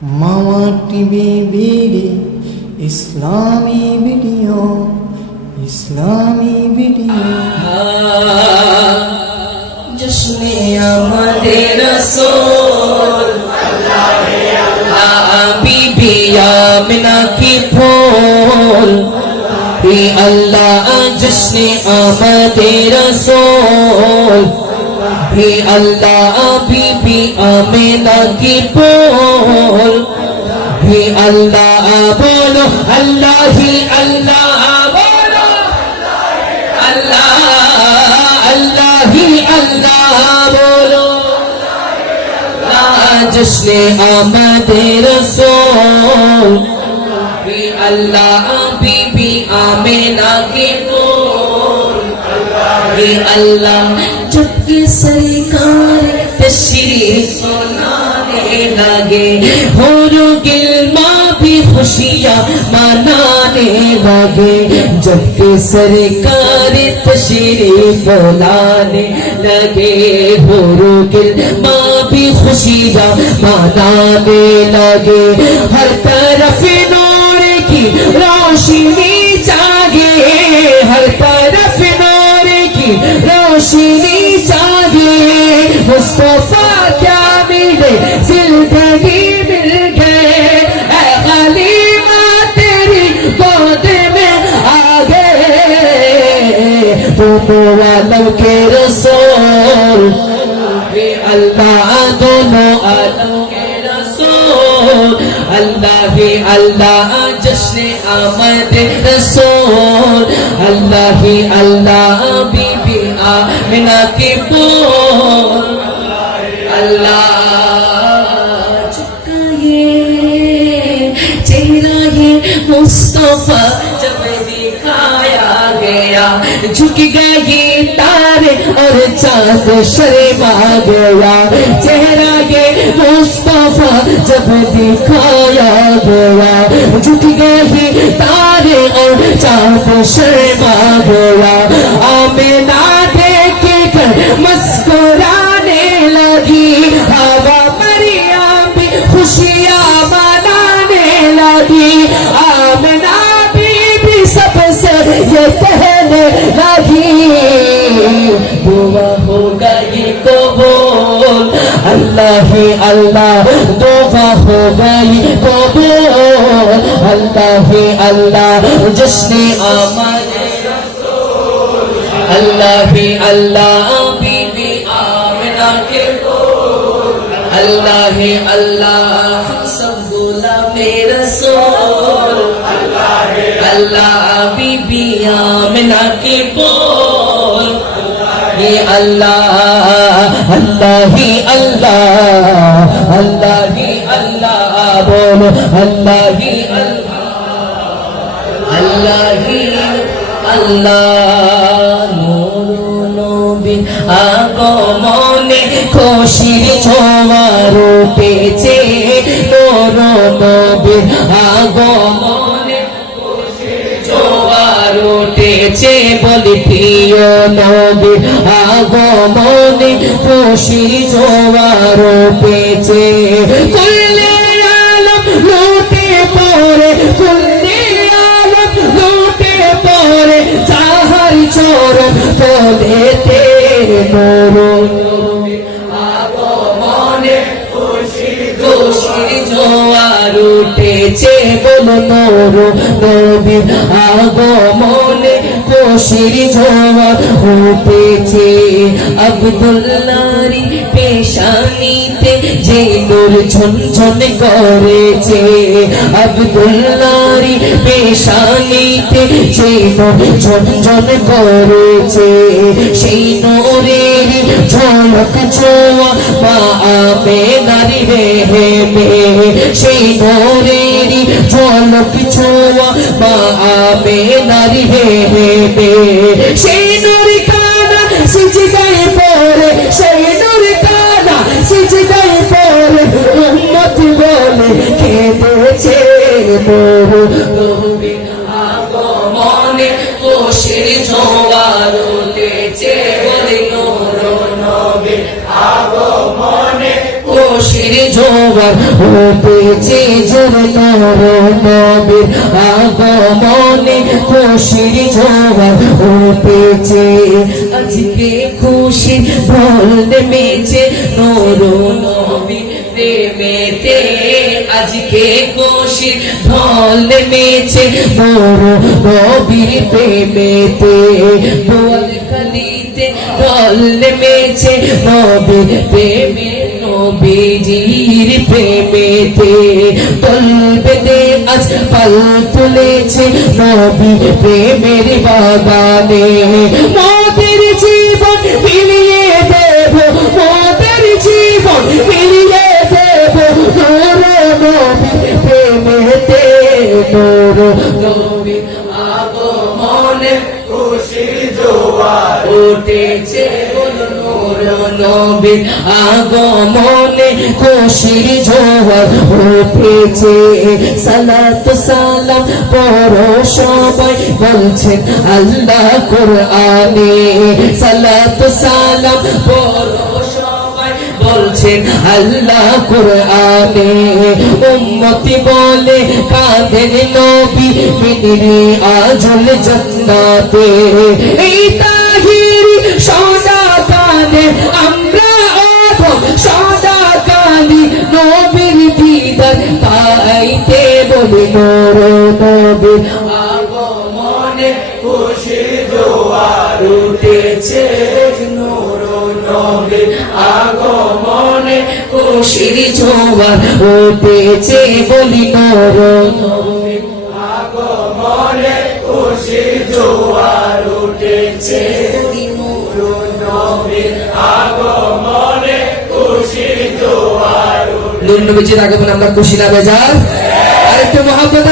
মামা TV BD ইসলামী video জশ্নে আমাদের রাসূল বিবি আমিনা কি ফুল হে আল্লাহ জশ্নে আমাদের রাসূল হে আল্লাহ বিবি আমিনা কি ফুল হে আল্লাহ বলো আল্লাহ হি আল্লাহ বলো আল্লাহ আল্লাহ হি আল্লাহ বলো জশ্নে আমাদের রাসূল হে আল্লাহ বিবি আমিনা কি ফুল হে আল্লাহ जब की सरकार तशरीफ लाने लगे होरो गिलमा भी खुशियाँ मनाने लगे जब की सरकार तशरीफ लाने लगे होरो गिलमा भी खुशियाँ मनाने लगे हर तरफ नूर की रोशनी जागे हर तरफ नूर की रोशनी मुस्तफा क्या मिले जिंदगी मिल गए खलीमा तेरी गोद में आ गए दोनों आलम के रसूल अल्लाह दोनों आलम के रसूल अल्लाह अल्लाह जश्न आमद रसूल अल्लाह अल्लाह बीबी आमिना की बोल अल्लाह झुका ये चेहरा ये मुस्तफा जब दिखाया गया झुक गए तारे और चांद शर्मा गया चेहरा ये मुस्तफा जब दिखाया गया झुक गए तारे और चांद शर्मा गया आमिना देख कर मुस्कुराने लगी हवा मरियम भी खुशियाँ मनाने लगी आमिना बीबी सबसे ये कहने लगी दुआ होगा ये कबूल अल्लाह अल्लाह दुआ होगा ये कबूल अल्लाह अल्लाह जश्न आमद रसूल अल्लाह अल्लाह बीबी आमिना के अल्लाह अल्लाह सब गुलामे रसूल अल्लाह बीबी आमिना के बोल ये अल्लाह अल्लाह ही अल्लाह अल्लाह ही अल्लाह बोलो अल्लाह ही अल्लाह अल्लाह ही अल्लाह আগমনে খুশির ছোঁয়ার উঠেছে নূর নবীর আগমনে খুশির ছোঁয়ার উঠেছে বলি প্রিয় নবীর আগমনে খুশির ছোঁয়ার উঠেছে কুল্লে আলম লুটে পড়ে কুল্লে আলম লুটে পড়ে যাহার চরণ তলেতে আগমনে খুশির জোয়ার উঠেছে বলো নূর নবীর আগমনে খুশির জোয়ার উঠেছে আব্দুল্লাহর পেশানিতে যে নূর ঝনঝন করেছে আব্দুল্লাহর পেশানিতে যে নূর ঝনঝন করেছে সেই নূরের ঝলক ছোঁয়া মা আমিনার রেহেমে সেই নূরের ঝলক ছোঁয়া মা আমিনার রেহেমে সেই নূর কানা সিজদায় পড়ে সেই নূর কানা সিজদায় পড়ে উম্মত বলে কেঁদেছে নূর নবীর আগমনে খুশির জোয়ার উঠেছে বলে নূর নবীর আগমনে খুশির জোয়ার উঠেছে জোর নর নবীর আগমনে খুশির জোয়ার উঠেছে আজকে খুশি ঢোল নেমেছে নর নবীর প্রেমেতে আজকে খুশি ঢোল নেমেছে নর নবীর প্রেমেতে দোয়ালখালিতে ঢোল নেমেছে নবীর প্রেমে নবীজির প্রেমেতে দোল বেঁধে আজ পাল তুলেছে নবী প্রেমের বাগানে মোদের জীবন মিলিয়ে দেব মোদের জীবন মিলিয়ে দেব নূর নবী প্রেমেতে নূর নবী আগমনে খুশির জোয়ার উঠেছে নূর নবী আগমনে খুশির জোয়ার উঠেছে সালাত সালাম পড়ো সবাই বলছেন আল্লাহ কোরআনে সালাত সালাম পড়ো সবাই বলছেন আল্লাহ কোরআনে উম্মতি বলে কাঁদেন নবী মিনিরে আজল জান্নাতে এই তাহিরি সদা কাঁদে আমরা আদম সদা কাঁদি নবীর দিদার পাইতে বলি নূর নবীর আগমনে খুশি জোয়ার উঠেছে নূর নবীর আগমনে খুশির জোয়ার উঠেছে বলি নূর নবীর আগমনে খুশির জোয়ার উঠেছে নূর নবীর আগমনে খুশির জোয়ার নূর নবীর আগমনে আমরা খুশি না বেজার আরেকটু মহব্বত